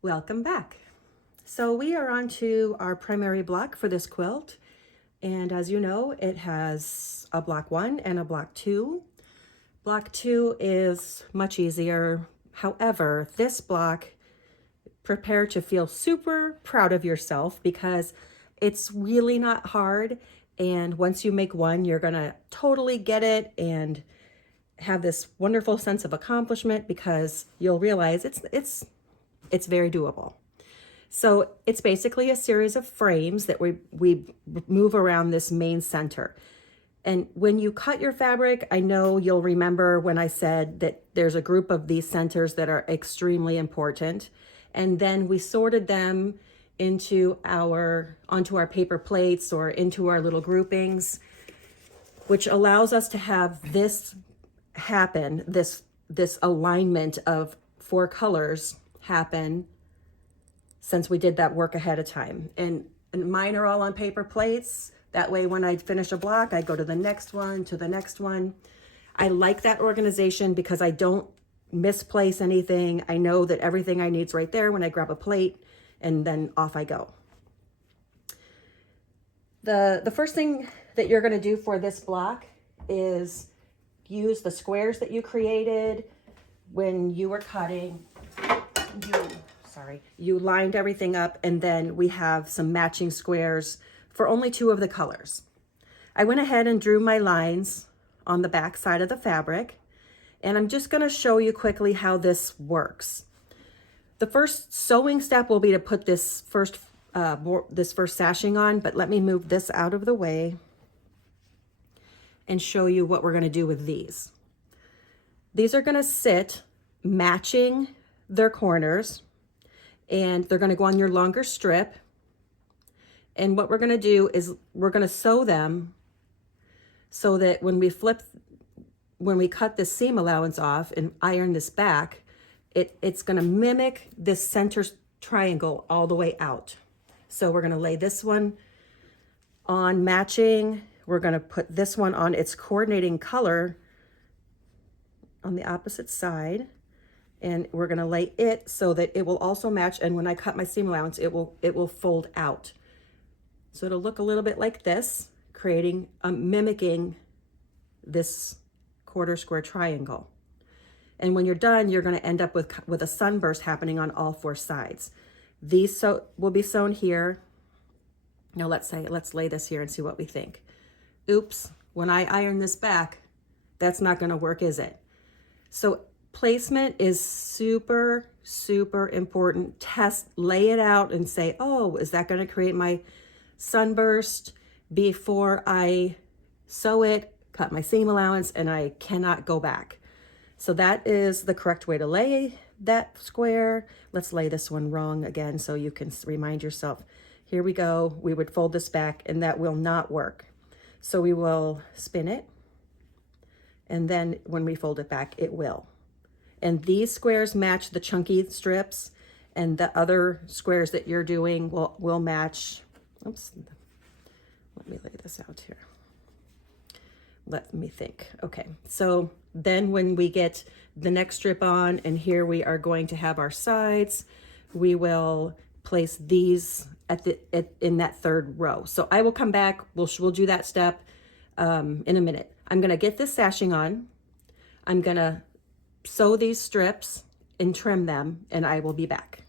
Welcome back. So we are on to our primary block for this quilt. And as you know, it has a block 1 and a block 2. Block 2 is much easier. However, this block, prepare to feel super proud of yourself because it's really not hard. And once you make one, you're gonna totally get it and have this wonderful sense of accomplishment because you'll realize it's very doable. So it's basically a series of frames that we move around this main center. And when you cut your fabric, I know you'll remember when I said that there's a group of these centers that are extremely important. And then we sorted them onto our paper plates or into our little groupings, which allows us to have this happen, this alignment of 4 colors happen since we did that work ahead of time. And mine are all on paper plates. That way, when I finish a block, I go to the next one, to the next one. I like that organization because I don't misplace anything. I know that everything I need is right there when I grab a plate, and then off I go. The first thing that you're gonna do for this block is use the squares that you created when you were cutting. You lined everything up, and then we have some matching squares for only 2 of the colors. I went ahead and drew my lines on the back side of the fabric, and I'm just going to show you quickly how this works. The first sewing step will be to put this first sashing on, but let me move this out of the way and show you what we're going to do with these. These are going to sit matching their corners, and they're going to go on your longer strip. And what we're going to do is we're going to sew them so that when we cut this seam allowance off and iron this back, it's going to mimic this center triangle all the way out. So we're going to lay this one on matching. We're going to put this one on its coordinating color on the opposite side. And we're going to lay it so that it will also match. And when I cut my seam allowance, it will fold out. So it'll look a little bit like this, mimicking this quarter square triangle. And when you're done, you're going to end up with a sunburst happening on all 4 sides. These will be sewn here. Now let's lay this here and see what we think. Oops, when I iron this back, that's not going to work, is it? So placement is super, super important. Lay it out and say, oh, is that going to create my sunburst before I sew it, cut my seam allowance, and I cannot go back. So that is the correct way to lay that square. Let's lay this one wrong again so you can remind yourself. Here we go. We would fold this back, and that will not work. So we will spin it, and then when we fold it back, it will. And these squares match the chunky strips, and the other squares that you're doing will match. Oops, let me lay this out here. Let me think. Okay, so then when we get the next strip on, and here we are going to have our sides, we will place these in that 3rd row. So I will come back, we'll do that step in a minute. I'm gonna get this sashing on. I'm gonna sew these strips and trim them, and I will be back.